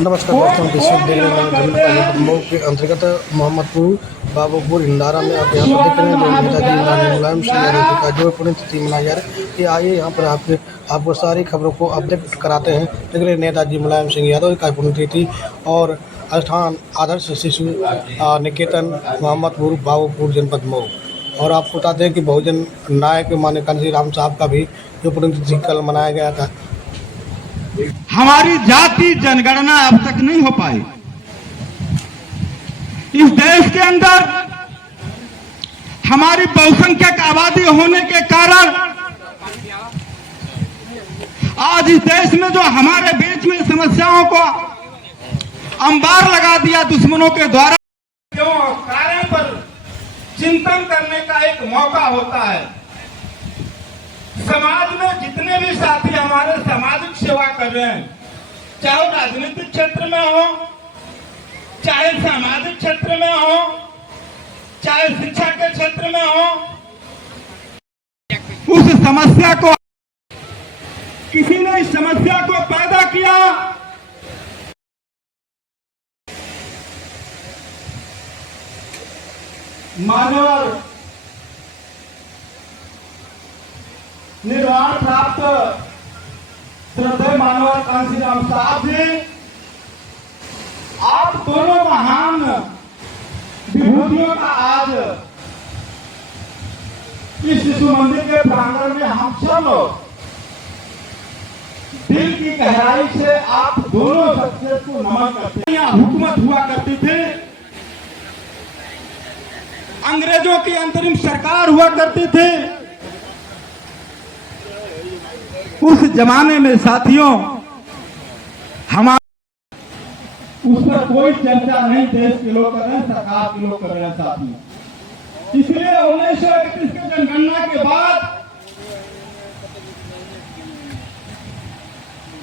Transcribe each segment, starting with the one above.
नमस्कार दोस्तों, देख रहे हैं मऊ के अंतर्गत मोहम्मदपुर बाबूपुर हिंडारा में आप यहाँ पर देख रहे हैं जो नेताजी मुलायम सिंह यादव जी का जो पुण्यतिथि मनाई जा रही है। ये आइए यहाँ पर आपको सारी खबरों को अपडेट कराते हैं। देख रहे हैं नेताजी मुलायम सिंह यादव का पुण्यतिथि और स्थान आदर्श शिशु निकेतन मोहम्मदपुर बाबूपुर जनपद मऊ। और आपको बताते हैं कि बहुजन नायक माननीय कांसी राम साहब का भी जो पुण्यतिथि कल मनाया गया था। हमारी जाति जनगणना अब तक नहीं हो पाई। इस देश के अंदर हमारी बहुसंख्यक आबादी होने के कारण आज इस देश में जो हमारे बीच में समस्याओं को अंबार लगा दिया दुश्मनों के द्वारा, क्यों कार्यों पर चिंतन करने का एक मौका होता है। समाज में जितने भी साथी हमारे सामाजिक सेवा कर रहे हैं, चाहे राजनीतिक क्षेत्र में हो, चाहे सामाजिक क्षेत्र में हो, चाहे शिक्षा के क्षेत्र में हो, उस समस्या को किसी ने इस समस्या को पैदा किया। मानव निर्वाण प्राप्त श्रद्धेय मानव कांसी राम साहब जी, आप दोनों महान विभूतियों का आज इस शिशु मंदिर के प्रांगण में हम सब लोग दिल की गहराई से आप दोनों शख्सियत को नमन करते हैं। यहाँ हुकूमत हुआ करती थी, अंग्रेजों की अंतरिम सरकार हुआ करती थी। उस जमाने में साथियों हमारे उस पर कोई चर्चा नहीं देश के लोग कर रहे हैं, सरकार के लोग कर रहे हैं साथियों। इसलिए 1931 के जनगणना के बाद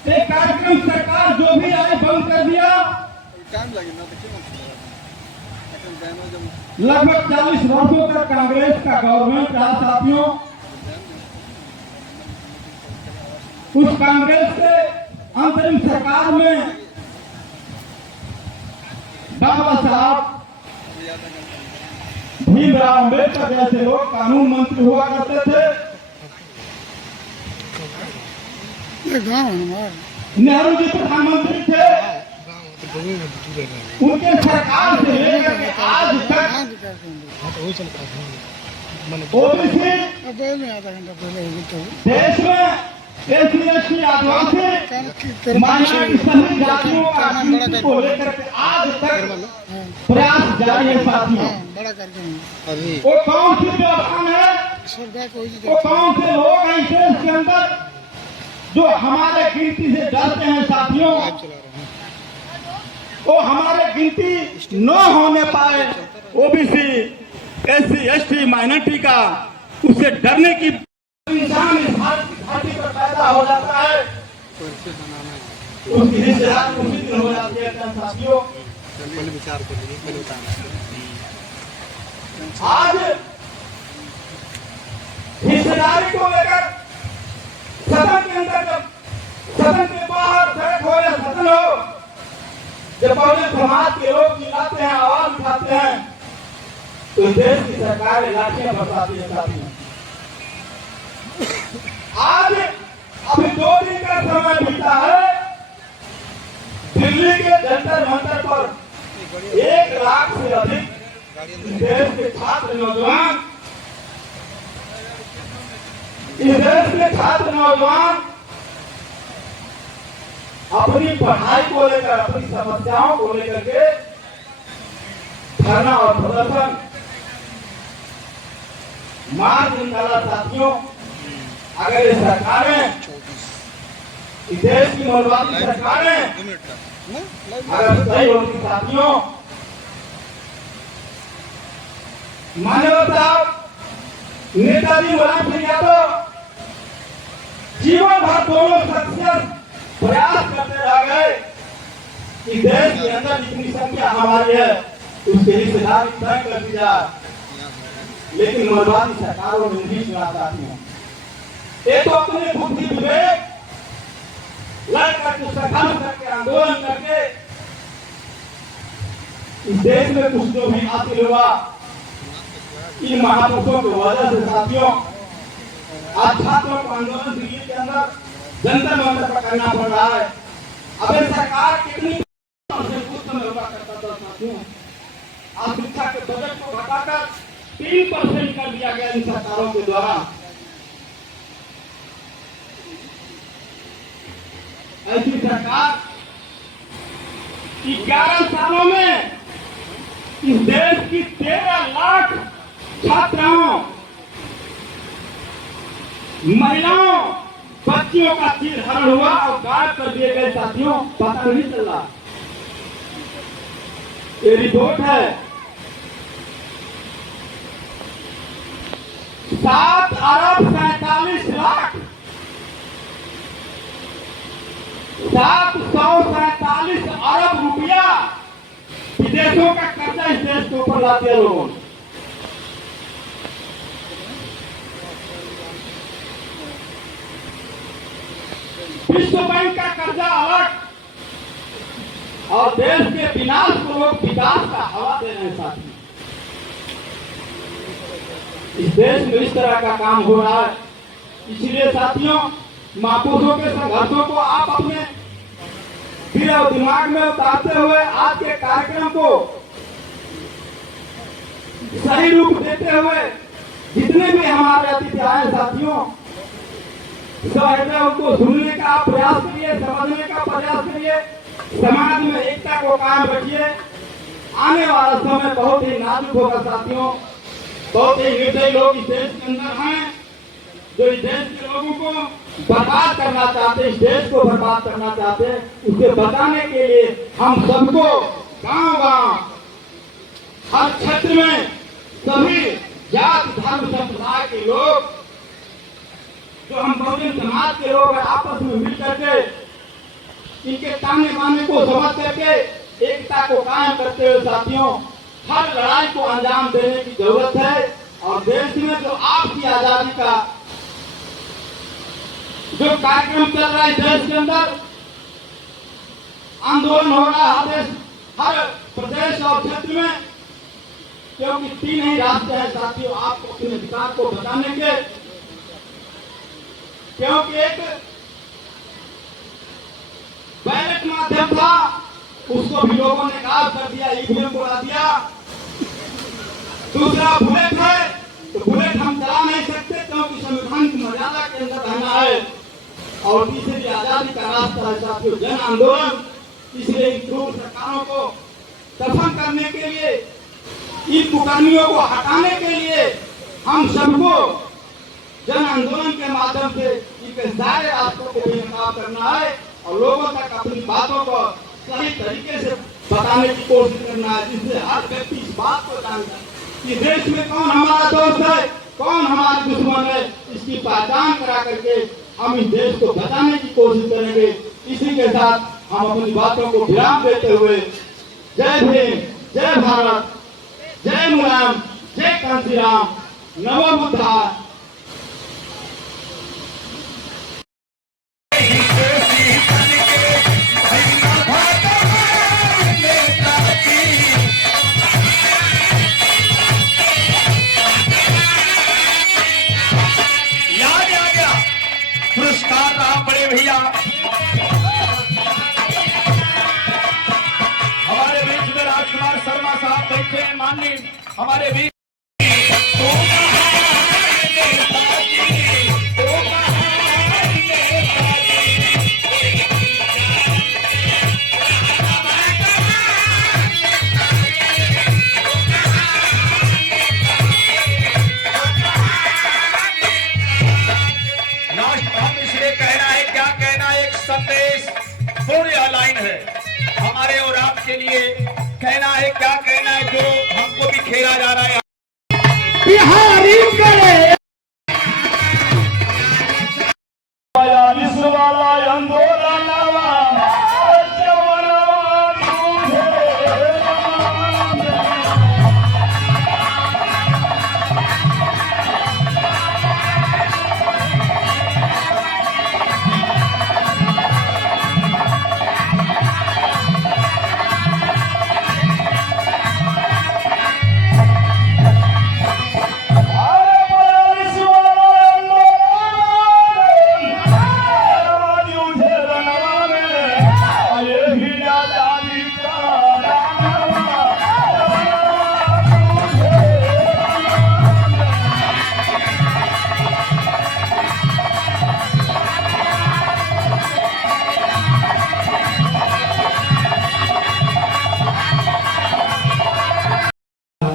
एक कार्यक्रम सरकार जो भी आए बंद कर दिया। लगभग 40 वर्षों तक कांग्रेस का गवर्नमेंट रहा साथियों। उस कांग्रेस के अंतरिम सरकार में बाबा साहब भीमराव अम्बेडकर जैसे लोग कानून मंत्री हुआ करते थे। नेहरू जी प्रधानमंत्री थे। उनके सरकार से लेकर के आज तक ओबीसी देश में एससी आदिवासी माइनॉरिटी सभी जातियों का को लेकर के आज तक प्रयास जारी है साथियों। वो कौन सी व्यवस्था है, वो कौन से लोग हैं इस देश के अंदर जो हमारे गिनती से डरते हैं साथियों। वो हमारे गिनती न होने पाए ओबीसी एससी एसटी माइनॉरिटी का, उससे डरने की इंसान इस धरती पर पैदा हो जाता है, उसकी हिस्सेदारी उसी दिन हो जाती है साथियों। आज हिस्सेदारी को लेकर सदन के अंदर, जब सदन के बाहर सड़क हो या सदन हो, जब पहले समाज के लोग चिल्लाते हैं, आवाज उठाते हैं, तो देश की सरकार लाठियां बरसाती है साथियों। आज अभी 2 दिन का समय बीता है, दिल्ली के जंतर मंतर पर 1 लाख से अधिक देश के छात्र नौजवान, इस देश के छात्र नौजवान अपनी पढ़ाई को लेकर, अपनी समस्याओं को लेकर के धरना और प्रदर्शन मार्च निकाला साथियों। अगर ये सरकारें, इस देश की मौलवादी सरकारें अगर सही होती साथियों, मानव साहब नेताजी मुलायम सिंह यादव जीवन भर दोनों शख्सियत प्रयास करते रह गए कि देश के अंदर जितनी संख्या हमारी है उसके हिस्सेदारी तय कर दी जाए, लेकिन मौलवादी सरकारों ने नहीं सुना साथियों। ये तो अपने बुद्धि विवेक लड़ करके संघर्ष करके आंदोलन करके इस देश में कुछ जो भी हासिल हुआ इन महापुरुषों की वजह से साथियों। आज छात्रों को आंदोलन दिल्ली के अंदर जंतर मंतर पर करना पड़ रहा है। अब ये सरकार कितनी कुछ समय हुआ करता था साथियों, आज शिक्षा के बजट को घटाकर 3% कर दिया गया इन सरकारों के द्वारा। ऐसी सरकार 11 सालों में इस देश की 13 लाख छात्राओं, महिलाओं, बच्चियों का चीर हरण हुआ और गायब कर दिए गए साथियों, पता नहीं चल रहा। ये रिपोर्ट है 7 अरब 47 लाख 747 अरब रुपया विदेशों का कर्जा इस देश के ऊपर लाते हैं लोगों ने। विश्व बैंक का कर्जा अलग और देश के विनाश को लोग विकास का हवा दे रहे हैं साथी। इस देश में इस तरह का काम हो रहा है। इसलिए साथियों, महापुरुषों के संघर्षों को आप अपने दिल और दिमाग में उतारते हुए आज के कार्यक्रम को सही रूप देते हुए जितने भी हमारे अतिथि आए साथियों, उनको सुनने का प्रयास करिए, समझने का प्रयास करिए, समाज में एकता को कायम रखिए। आने वाला समय बहुत ही नाजुक होगा साथियों। बहुत ही निर्दयी लोग इस देश के अंदर हैं जो इस देश के लोगों को बर्बाद करना चाहते हैं, इस देश को बर्बाद करना चाहते हैं। उसे बचाने के लिए हम सबको गांव-गांव, हर क्षेत्र में सभी जाति धर्म संप्रदाय के लोग, जो हम बहुजन समाज के लोग हैं, आपस में मिल करके इनके ताने बाने को समझ करके एकता को कायम करते हुए साथियों, हर लड़ाई को अंजाम देने की जरूरत है। और देश में जो आपकी आजादी का जो कार्यक्रम चल रहा है, देश के अंदर आंदोलन हो रहा है हर प्रदेश और क्षेत्र में, क्योंकि 3 ही रास्ते हैं साथियों आपको अपने अधिकार को बचाने के। क्योंकि एक बैलेट माध्यम था, उसको भी लोगों ने गायब कर दिया, ईवीएम को ला दिया। दूसरा बुलेट है, तो बुलेट हम चला नहीं सकते क्योंकि संविधान की मर्यादा के अंदर रहना है। और तीसरी आजादी का रास्ता है साथियों जन आंदोलन। इसलिए इन क्रूर सरकारों को दफन करने के लिए, इन कुकर्मियों को हटाने के लिए हम सबको जन आंदोलन के माध्यम से इनके सारे रास्तों को बेनकाब करना है और लोगों तक अपनी बातों को सही तरीके से बताने की कोशिश करना है, जिससे हर व्यक्ति इस बात को जान जाए कि देश में कौन हमारा दोस्त है, कौन हमारा दुश्मन है। इसकी पहचान करा करके हम इस देश को बचाने की कोशिश करेंगे। इसी के साथ हम अपनी बातों को विराम देते हुए जय भीम, जय भारत, जय मुलायम, जय कांशीराम, नमो बुद्धाय। पुरस्कार रहा बड़े भैया हमारे बीच में राजकुमार शर्मा साहब बैठे हैं, माननीय हमारे बीच। लाइन है हमारे और आपके लिए कहना है, क्या कहना है जो हमको भी खेला जा रहा है। बिहारी करे वाला आंदोलन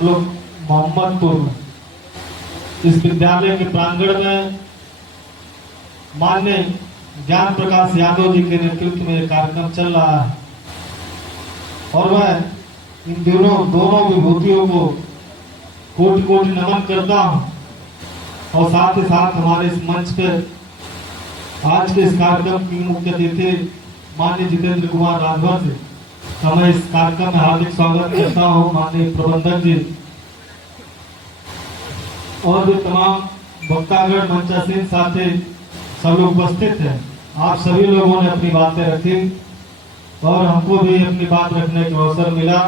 हम लोग मोहम्मदपुर में इस विद्यालय के प्रांगण में माननीय ज्ञान प्रकाश यादव जी के नेतृत्व में कार्यक्रम चल रहा है और मैं इन दोनों विभूतियों को कोटि कोटि नमन करता हूँ और साथ ही साथ हमारे इस मंच पर आज के इस कार्यक्रम की मुख्य अतिथि माननीय जितेंद्र कुमार राजभर जी का मैं इस कार्यक्रम में हार्दिक स्वागत करता हूँ। माननीय प्रबंधक जी और भी तमाम वक्तागण मंचासीन साथी सब लोग उपस्थित हैं। आप सभी लोगों ने अपनी बातें रखी और हमको भी अपनी बात रखने का अवसर मिला।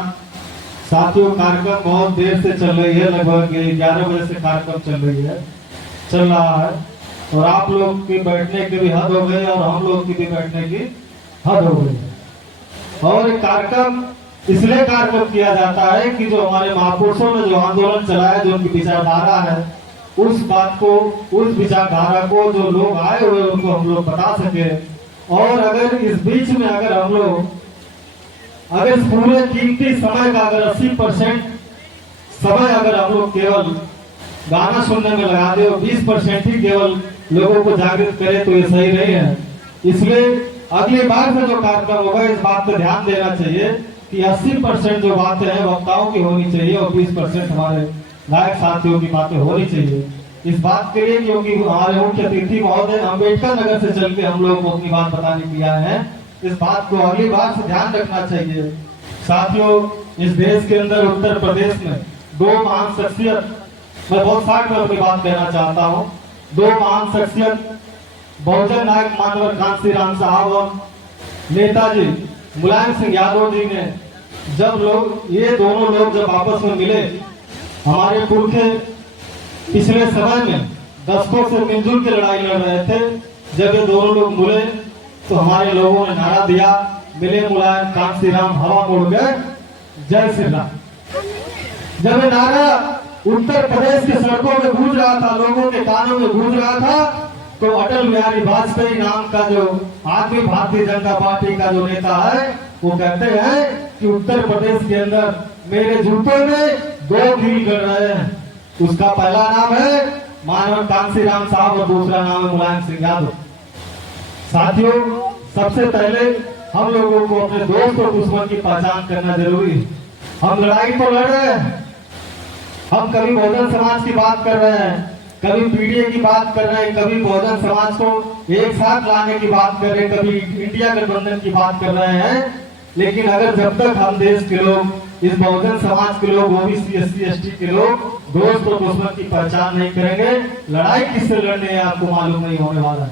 साथियों, कार्यक्रम बहुत देर से चल रही है, लगभग 11 बजे से कार्यक्रम चल रहा है और आप लोग की बैठने की भी हद हो गई और हम लोग की भी बैठने की हद हो गई और एक कार्यक्रम इसलिए कार्यक्रम किया जाता है कि जो हमारे महापुरुषों ने जो आंदोलन चलाया, जो उनकी विचारधारा है, उस बात को, उस विचारधारा को जो लोग आए हुए उनको हम लोग बता सके। और अगर इस बीच में अगर इस पूरे कीमती समय का अगर 80% समय अगर हम लोग केवल गाना सुनने में लगा दे और 20% ही केवल लोगों को जागृत करे तो ये सही नहीं है। इसलिए अगली बार से जो कार्यक्रम होगा इस बात पर ध्यान देना चाहिए कि 80% जो बातें हैं वक्ताओं की होनी चाहिए और 20% हमारे गायक साथियों की बातें होनी चाहिए। इस बात के लिए क्योंकि हमारे मुख्य अतिथि महोदय अम्बेडकर नगर से चल के हम लोग को अपनी बात बताने के लिए आए हैं, इस बात को अगली बार से ध्यान रखना चाहिए। साथियों, इस देश के अंदर उत्तर प्रदेश में 2 महान शख्सियत, मैं बहुत शार्ट में अपनी बात कहना चाहता हूँ, 2 महान शख्सियत बहुजन नायक मानवर कांशीराम साहब और नेताजी मुलायम सिंह यादव जी ने ये दोनों लोग जब आपस में मिले, हमारे पुरखे पिछले समय में दशकों से मिलजुल के लड़ाई लड़ रहे थे, जब ये दोनों लोग मिले तो हमारे लोगों ने नारा दिया, मिले मुलायम कांशीराम हवा मोड़ गए जय श्री राम। जब ये नारा उत्तर प्रदेश की सड़कों में गूंज रहा था, लोगों के कानों में गूंज रहा था, तो अटल बिहारी वाजपेयी नाम का जो आदमी भारतीय जनता पार्टी का जो नेता है, वो कहते हैं कि उत्तर प्रदेश के अंदर मेरे जूते में 2 कील गड़ रहे हैं। उसका पहला नाम है मानव कांशीराम साहब और दूसरा नाम है मुलायम सिंह यादव। साथियों, सबसे पहले हम लोगों को अपने दोस्त और दुश्मन की पहचान करना जरूरी है। हम लड़ाई तो लड़ रहे हैं, हम कभी बहुजन समाज की बात कर रहे हैं, कभी पीडीए की बात कर रहे हैं, कभी बहुजन समाज को एक साथ लाने की बात कर रहे हैं, कभी इंडिया गठबंधन की बात कर रहे हैं, लेकिन अगर जब तक हम देश के लोग, इस बहुजन समाज के लोग, ओबीसी एससी एसटी के लोग दोस्त और दुश्मन की पहचान नहीं करेंगे, लड़ाई किससे लड़ने है आपको मालूम नहीं होने वाला।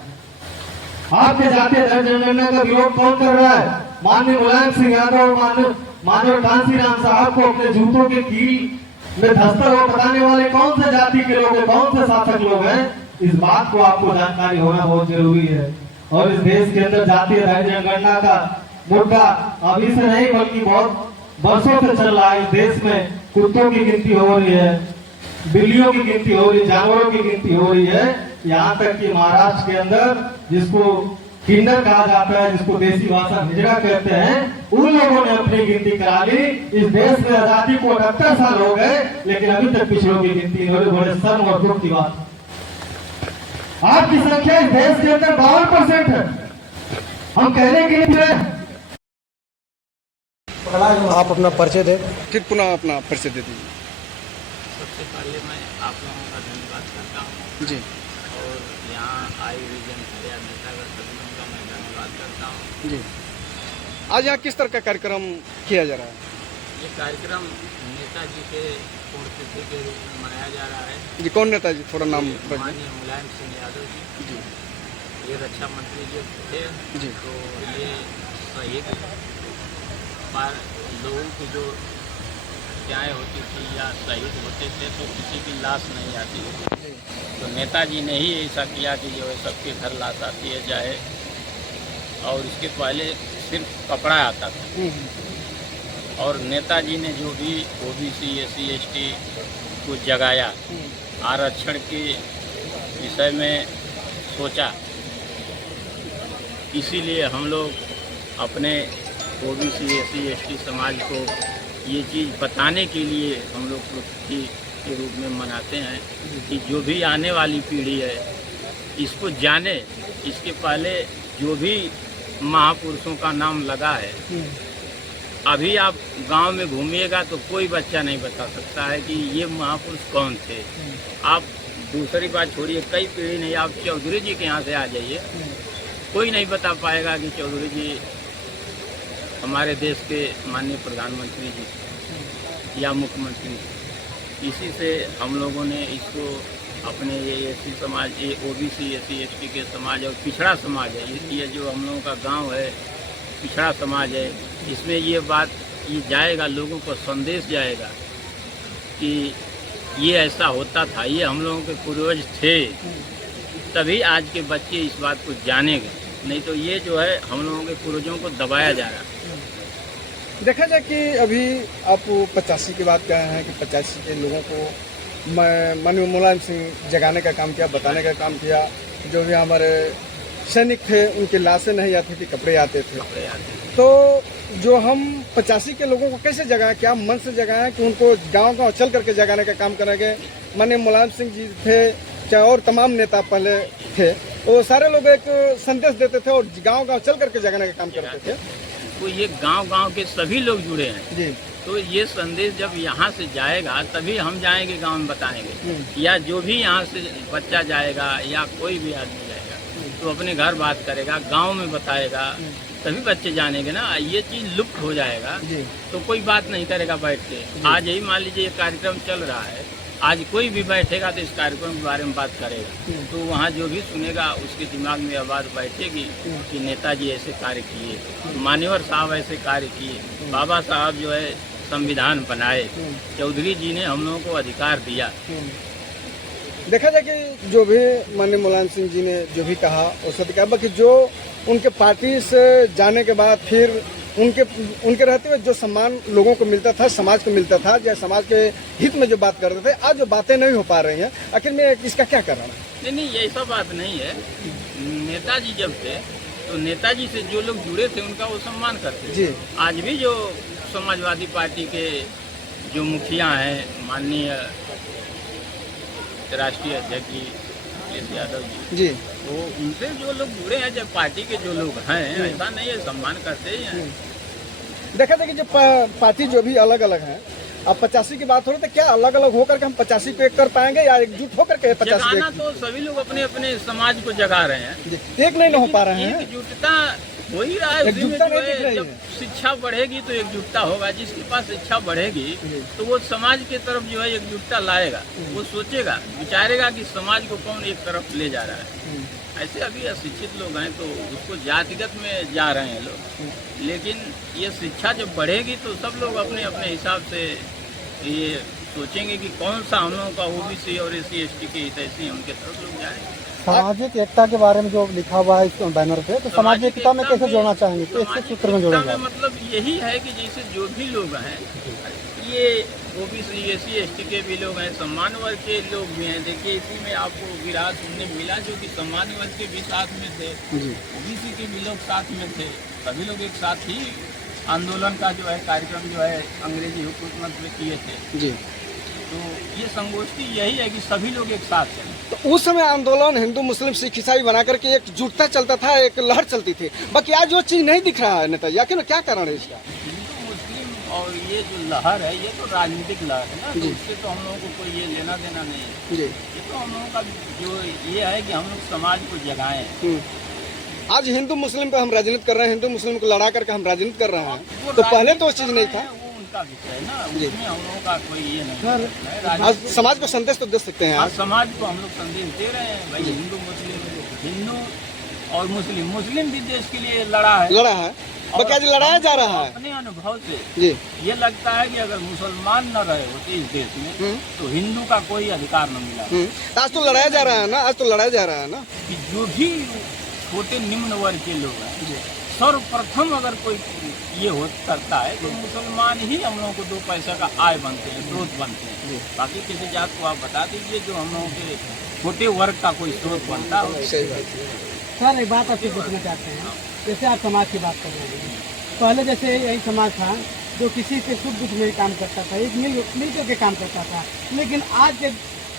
आपके जातीय जनगणना का विरोध कौन कर रहा है? माननीय मुलायम सिंह यादव और माननीय कांशीराम साहब को अपने जूतों के कील में धंसता हुआ बताने वाले कौन से जाति के लोग हैं, कौन से शासक लोग हैं, इस बात को आपको जानकारी होना बहुत जरूरी है। और इस देश के अंदर जातीय जनगणना का मुद्दा अभी से नहीं बल्कि बहुत वर्षों से चल रहा है। इस देश में कुत्तों की गिनती हो रही है, बिल्लियों की गिनती हो रही है, जानवरों की गिनती हो रही है, यहाँ तक कि महाराष्ट्र के अंदर जिसको किन्नर कहा जाता है, जिसको देसी भाषा हिजड़ा कहते हैं, उन लोगों ने अपनी गिनती करा ली। इस देश में आजादी को 78 साल हो गए, लेकिन अभी तक पिछड़ों की गिनती नहीं हो रही। बड़े शर्म और दुख की बात। आपकी संख्या इस देश के अंदर 52% है। हम कहने के लिए आप अपना परिचय दें। फिर पुनः अपना परिचय दे दीजिए। सबसे पहले मैं आप लोगों का धन्यवाद करता हूँ जी और यहाँ आई हुई जनता नेतागण सभी का मैं धन्यवाद करता हूँ। जी, आज यहाँ किस तरह का कार्यक्रम किया जा रहा है? ये कार्यक्रम नेताजी के पुण्यतिथि के रूप में मनाया जा रहा है। जी, कौन नेता जी? थोड़ा नाम बताइए। माननीय मुलायम सिंह यादव जी, ये रक्षा मंत्री जी थे। जी। तो ये शहीद पर लोगों की जो हत्याएँ होती थी या शहीद होते थे तो किसी की लाश नहीं आती थी, तो नेताजी ने ही ऐसा किया कि जो है सबके घर लाश आती है जाए, और इसके पहले सिर्फ कपड़ा आता था। और नेताजी ने जो भी ओबीसी एससी एसटी को जगाया, आरक्षण के विषय में सोचा, इसीलिए हम लोग अपने ओबीसी एससी एसटी समाज को ये चीज़ बताने के लिए हम लोग प्रस्तुति के रूप में मनाते हैं कि जो भी आने वाली पीढ़ी है इसको जाने। इसके पहले जो भी महापुरुषों का नाम लगा है, अभी आप गांव में घूमिएगा तो कोई बच्चा नहीं बता सकता है कि ये महापुरुष कौन थे। आप दूसरी बात छोड़िए, कई पीढ़ी नहीं, आप चौधरी जी के यहाँ से आ जाइए, कोई नहीं बता पाएगा कि चौधरी जी हमारे देश के माननीय प्रधानमंत्री जी या मुख्यमंत्री। इसी से हम लोगों ने इसको अपने ये एससी समाज, ये ओबीसी एससी एसटी के समाज और पिछड़ा समाज है, ये जो हम लोगों का गांव है पिछड़ा समाज है, इसमें ये बात ये जाएगा, लोगों को संदेश जाएगा कि ये ऐसा होता था, ये हम लोगों के पूर्वज थे, तभी आज के बच्चे इस बात को जानेंगे। नहीं तो ये जो है हम लोगों के पूर्वजों को दबाया जा रहा है। देखा जाए कि अभी आप 85 की बात कर रहे हैं कि 85 के लोगों को माननीय मुलायम सिंह जगाने का काम किया, बताने का काम किया। जो भी हमारे सैनिक थे उनकी लाशें नहीं आती थी, कपड़े आते थे। तो जो हम 85 के लोगों को कैसे जगाएं, क्या मन से जगाएं कि उनको गांव-गांव चल करके जगाने का काम करेंगे। माननीय मुलायम सिंह जी थे, चाहे और तमाम नेता पहले थे, वो सारे लोग एक संदेश देते थे और गांव-गांव चल करके जगाने का काम करते थे। तो ये गांव-गांव के सभी लोग जुड़े हैं जी। तो ये संदेश जब यहाँ से जाएगा तभी हम जाएंगे गांव में बताएंगे, या जो भी यहाँ से बच्चा जाएगा या कोई भी आदमी जाएगा तो अपने घर बात करेगा, गांव में बताएगा, तभी बच्चे जानेंगे ना। ये चीज़ लुप्त हो जाएगा तो कोई बात नहीं करेगा बैठ के। आज यही मान लीजिए ये कार्यक्रम चल रहा है, आज कोई भी बैठेगा तो इस कार्यक्रम के बारे में बात करेगा, तो वहाँ जो भी सुनेगा उसके दिमाग में यह बात बैठेगी कि नेताजी ऐसे कार्य किए, मान्यवर साहब ऐसे कार्य किए, बाबा साहब जो है संविधान बनाए, चौधरी जी ने हम लोगों को अधिकार दिया। देखा जाए कि जो भी माननीय मुलायम सिंह जी ने जो भी कहा वो सत्य कहा, बाकी जो उनके पार्टी से जाने के बाद फिर उनके रहते हुए जो सम्मान लोगों को मिलता था, समाज को मिलता था, या समाज के हित में जो बात करते थे, आज जो बातें नहीं हो पा रही हैं, आखिर में इसका क्या कारण है? नहीं, ऐसा बात नहीं है। नेताजी जब थे तो नेताजी से जो लोग जुड़े थे उनका वो सम्मान करते जी। आज भी जो समाजवादी पार्टी के जो मुखिया हैं, माननीय राष्ट्रीय अध्यक्ष जी अखिलेश यादव जी, वो उनसे जो लोग जुड़े हैं, जब पार्टी के जो लोग हैं, ऐसा नहीं है, सम्मान करते ही हैं। देखा था कि जो पार्टी जो भी अलग अलग हैं, अब 85 की बात हो रही है, तो क्या अलग अलग होकर के हम 85 को एक कर पाएंगे या एकजुट होकर के 85 जगाना तो सभी लोग अपने अपने समाज को जगा रहे हैं, एक नहीं हो पा रहे हैं। एकजुटता हो ही रहा है। एकजुटता नहीं दिख रही जब है। शिक्षा बढ़ेगी तो एकजुटता होगा, जिसके पास शिक्षा बढ़ेगी तो वो समाज की तरफ जो है एकजुटता लाएगा, वो सोचेगा विचारेगा कि समाज को कौन एक तरफ ले जा रहा है। ऐसे अभी अशिक्षित लोग हैं तो उसको जातिगत में जा रहे हैं लोग, लेकिन ये शिक्षा जब बढ़ेगी तो सब लोग अपने अपने हिसाब से ये सोचेंगे कि कौन सा हम लोगों का ओबीसी और एससी एसटी के हितैषी हैं, उनके तरफ लोग जाएंगे। सामाजिक एकता के बारे में जो लिखा हुआ है इस बैनर पे, तो सामाजिक एकता में कैसे जोड़ना चाहेंगे, कैसे सूत्र में जोड़ेंगे? मतलब यही है कि जैसे जो भी लोग हैं, ये ओबीसी एससी एसटी के भी लोग हैं, सम्मान वर्ग के लोग भी हैं। देखिए इसी में आपको विराट सुनने मिला जो कि सम्मान वर्ग के भी साथ में थे, ओबीसी के भी लोग साथ में थे, सभी लोग एक साथ ही आंदोलन का जो है कार्यक्रम जो है अंग्रेजी हुकूमत में किए थे जी। तो ये संगोष्ठी यही है कि सभी लोग एक साथ हैं। तो उस समय आंदोलन हिंदू मुस्लिम सिख ईसाई बना करके एक जुटता चलता था, एक लहर चलती थी, बाकी आज वो चीज नहीं दिख रहा है नेताजी, आखिर क्या कारण है इसका? हिंदू मुस्लिम और ये जो लहर है ये तो राजनीतिक लहर है ना, तो उससे तो हम लोगों को कोई ये लेना देना नहीं है जी। ये तो हम लोगों का जो ये है कि हम लोग समाज को जगाएं। आज हिंदू मुस्लिम पे हम राजनीति कर रहे हैं, हिंदू मुस्लिम को लड़ा करके हम राजनीति कर रहे हैं, तो पहले तो वो चीज नहीं था। वो उनका विषय है ना, उसमें हम लोगों का कोई ये नहीं है। आज समाज को संदेश तो दे सकते हैं। आज समाज को हम लोग संदेश दे रहे हैं भाई, हिंदू हिंदू और मुस्लिम भी देश के लिए लड़ा है बाकी आज लड़ाया जा रहा है। अपने अनुभव से जी ये लगता है कि अगर मुसलमान न रहे होते इस देश में तो हिंदू का कोई अधिकार न मिला। आज तो लड़ाया जा रहा है ना, आज तो लड़ाया जा रहा है ना कि जो भी छोटे निम्न वर्ग के लोग हैं, सर्वप्रथम अगर कोई ये हो करता है तो मुसलमान ही हम लोगों को 2 पैसा का आय बनते हैं, स्रोत बनते हैं। बाकी किसी जात को आप बता दीजिए जो हम लोगों के छोटे वर्ग का कोई स्रोत बनता है। सही बात है। सर एक बात आपसे पूछना चाहते हैं, जैसे आप समाज की बात कर रहे हैं, पहले जैसे यही समाज था जो किसी के सुख दुख में काम करता था, एक मिलकर के काम करता था। लेकिन आज के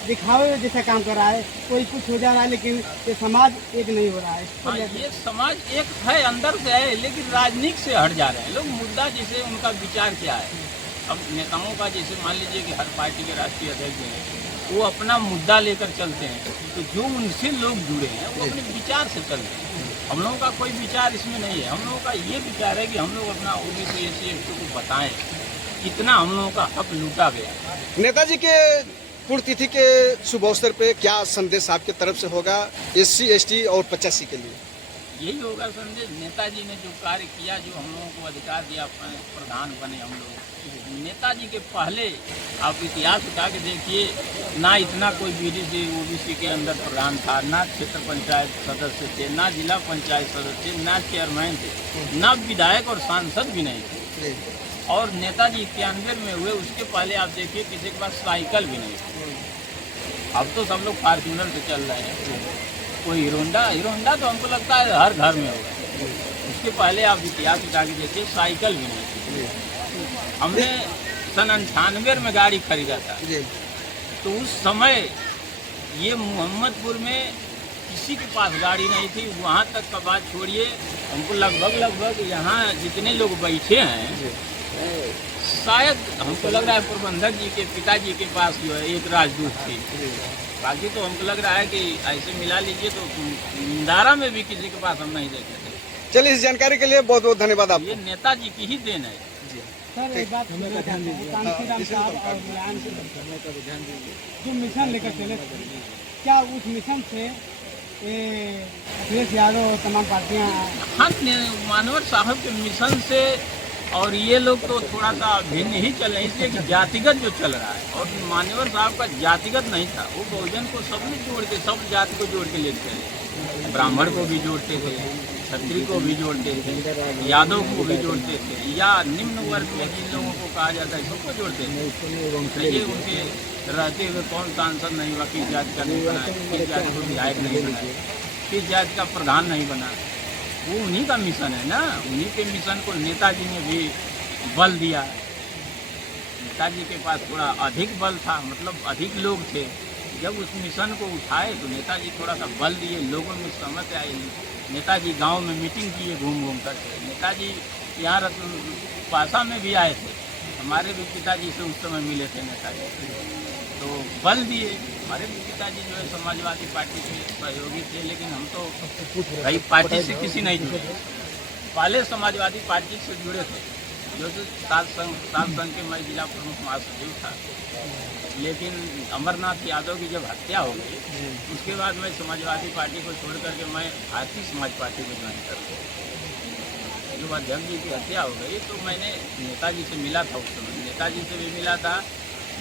दिखावे में जैसा काम कर रहा है, कोई कुछ हो जा रहा है, लेकिन ये समाज एक नहीं हो रहा है। हाँ, ये समाज एक है, अंदर से है, लेकिन राजनीति से हट जा रहे हैं लोग। मुद्दा जैसे उनका विचार क्या है, अब नेताओं का जैसे मान लीजिए कि हर पार्टी के राष्ट्रीय अध्यक्ष हैं, वो अपना मुद्दा लेकर चलते हैं, तो जो उनसे लोग जुड़े हैं वो अपने विचार से चलते हैं। हम लोगों का कोई विचार इसमें नहीं है। हम लोगों का ये विचार है कि हम लोग अपना ओबीसी एससी एसटी को बताएं कितना हम लोगों का हक लूटा गया। नेताजी के पुण्यतिथि के शुभ अवसर पे क्या संदेश आपके तरफ से होगा SC ST और 85 के लिए? यही होगा संदेश, नेताजी ने जो कार्य किया, जो हम लोगों को अधिकार दिया, प्रधान बने हम लोग। नेताजी के पहले आप इतिहास उठा के देखिए, ना इतना कोई BDC OBC के अंदर प्रधान था, ना क्षेत्र पंचायत सदस्य थे, ना जिला पंचायत सदस्य, ना चेयरमैन थे, ना विधायक और सांसद भी नहीं थे। और नेताजी 91 में हुए, उसके पहले आप देखिए किसी के पास साइकिल भी नहीं थी। अब तो सब लोग फॉर्च्यूनर से चल रहे हैं, कोई हीरोंडा तो हमको लगता है हर घर में होगा। उसके पहले आप इतिहास उठा के देखिए, साइकिल भी नहीं थी। हमने सन 98 में गाड़ी खरीदा था, तो उस समय ये मोहम्मदपुर में किसी के पास गाड़ी नहीं थी। वहाँ तक का बात छोड़िए, हमको लगभग यहाँ जितने लोग बैठे हैं, शायद हमको लग रहा है प्रबंधक जी के पिताजी के पास जो है एक राजदूत थी। बाकी तो हमको लग रहा है कि ऐसे मिला लीजिए तो इंदारा में भी किसी के पास हम नहीं देखे थे। चलिए, इस जानकारी के लिए बहुत बहुत धन्यवाद आपको। ये नेताजी की ही देन है। सर एक बात कांशीराम साहब और मुलायम सिंह जो मिशन लेकर चले थे, क्या उस मिशन से अखिलेश यादव और तमाम पार्टियाँ? हाँ, मानवर साहब के मिशन से और ये लोग तो थोड़ा सा भिन्न ही चल रहे हैं, इसलिए कि जातिगत जो चल रहा है, और मान्यवर साहब का जातिगत नहीं था। वो बहुजन को सबने जोड़ के, सब जाति को जोड़ के लेते चले। ब्राह्मण को भी जोड़ते थे, क्षत्रिय को भी जोड़ते थे, यादव को भी जोड़ते थे, या निम्न वर्ग में जिन लोगों को कहा जाता है सबको जोड़ते थे। ये उनके रहते हुए कौन सांसद नहीं हुआ, किस जाति का नहीं बना, किस जाति को विधायक नहीं बना, किस जाति का प्रधान नहीं बना। वो उन्हीं का मिशन है ना, उन्हीं के मिशन को नेताजी ने भी बल दिया। नेताजी के पास थोड़ा अधिक बल था, मतलब अधिक लोग थे। जब उस मिशन को उठाए तो नेताजी थोड़ा सा बल दिए, लोगों में समझ आई। नेताजी गांव में मीटिंग किए घूम कर। नेताजी यहाँ रतनपासा में भी आए थे, हमारे भी पिताजी से उस समय मिले थे नेताजी, तो बल दिए। हमारे भी पिताजी जो है समाजवादी पार्टी के सहयोगी थे, लेकिन हम तो भाई पार्टी से किसी नहीं जुड़े। पहले समाजवादी पार्टी से जुड़े थे, जो सात संघ के मैं जिला प्रमुख महासचिव था। लेकिन अमरनाथ यादव की जब हत्या हो गई, उसके बाद मैं समाजवादी पार्टी को छोड़ करके मैं भारतीय समाज पार्टी को ज्वाइन कर गया। जब अध्यक्ष जी की हत्या हो गई तो मैंने नेताजी से मिला था। उस समय नेताजी से भी मिला था,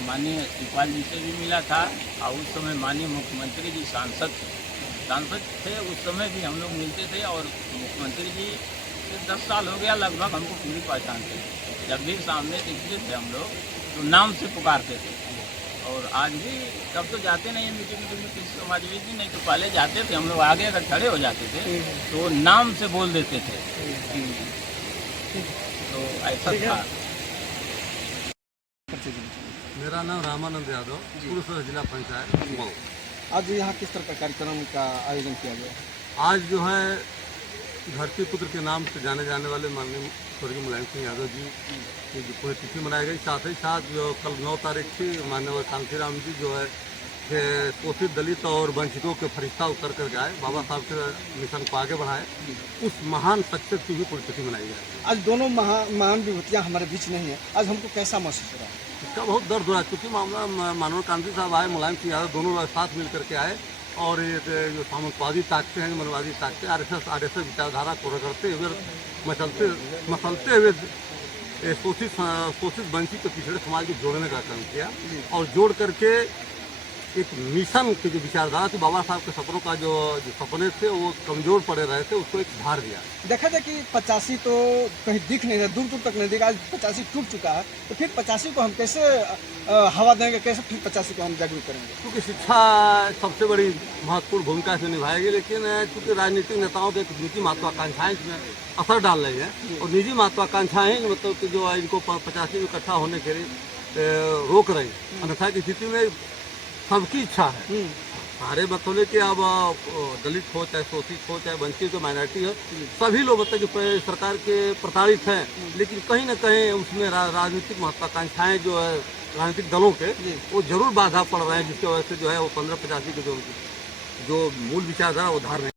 माननीय शिवपाल जी से भी मिला था, और उस समय माननीय मुख्यमंत्री जी सांसद थे। उस समय भी हम लोग मिलते थे, और मुख्यमंत्री जी से 10 साल हो गया लगभग हमको पूरी पहचानते थे। जब भी सामने दिखते थे हम लोग तो नाम से पुकारते थे। और आज भी तब तो जाते नहीं है मीटिंग में किसी समाजवादी नहीं, तो पहले जाते थे हम लोग, आगे अगर खड़े हो जाते थे तो नाम से बोल देते थे। तो ऐसा था। मेरा नाम रामानंद यादव, पूर्व जिला पंचायत मऊ। आज यहाँ किस तरह का कार्यक्रम का आयोजन किया गया? आज जो है धरती पुत्र के नाम से जाने जाने वाले माननीय स्वर्गीय मुलायम सिंह यादव जी की जो पुण्यतिथि मनाई गई, साथ ही साथ जो कल 9 तारीख थी माननीय कांशीराम जी जो है शोषित दलित और वंचितों के फरिश्ता उतर कर गए, बाबा साहब के मिशन को आगे बढ़ाए, उस महान शख्सियत की भी पुण्यतिथि मनाई गई। आज दोनों महान विभूतियाँ हमारे बीच नहीं है, आज हमको कैसा महसूस हो रहा है? इसका बहुत दर्द हो रहा है, क्योंकि मामला मानव कांति साहब आए, मुलायम सिंह यादव दोनों साथ मिल करके आए, और एक जो सामंतवादी ताकतें हैं, मनवादी ताकतें, RSS विचारधारा को रगड़ते हुए मसलते हुए शोषित वंचित के पिछड़े समाज को जोड़ने का काम किया, और जोड़ करके एक मिशन की जो विचारधारा थी, बाबा साहब के सपनों का जो सपने थे वो कमजोर पड़े रहे थे, उसको एक धार दिया। देखा जाए कि 85 तो कहीं दिख नहीं रहा, दूर दूर तक नहीं दिखा। आज 85 टूट चुका है, तो फिर 85 को हम कैसे हवा देंगे, कैसे फिर 85 को हम जागरूक करेंगे? क्योंकि शिक्षा सबसे बड़ी महत्वपूर्ण भूमिका से निभाएगी, लेकिन चूँकि राजनीतिक नेताओं की नीति महत्वाकांक्षाएं असर डाल रही हैं और निजी महत्वाकांक्षाएं मतलब कि जो है इनको 85 में इकट्ठा होने के लिए रोक रही हैं। अन्यथा की स्थिति में सबकी इच्छा है, सारे मतलब कि अब दलित हो चाहे शोषित हो चाहे वंचित हो माइनॉरिटी हो, सभी लोग मतलब कि सरकार के प्रताड़ित हैं, लेकिन कहीं ना कहीं उसमें राजनीतिक महत्वाकांक्षाएं जो है राजनीतिक दलों के वो जरूर बाधा पड़ रहे हैं, जिसकी वजह से जो है वो 1585 के जो मूल विचारधारा वो धार नहीं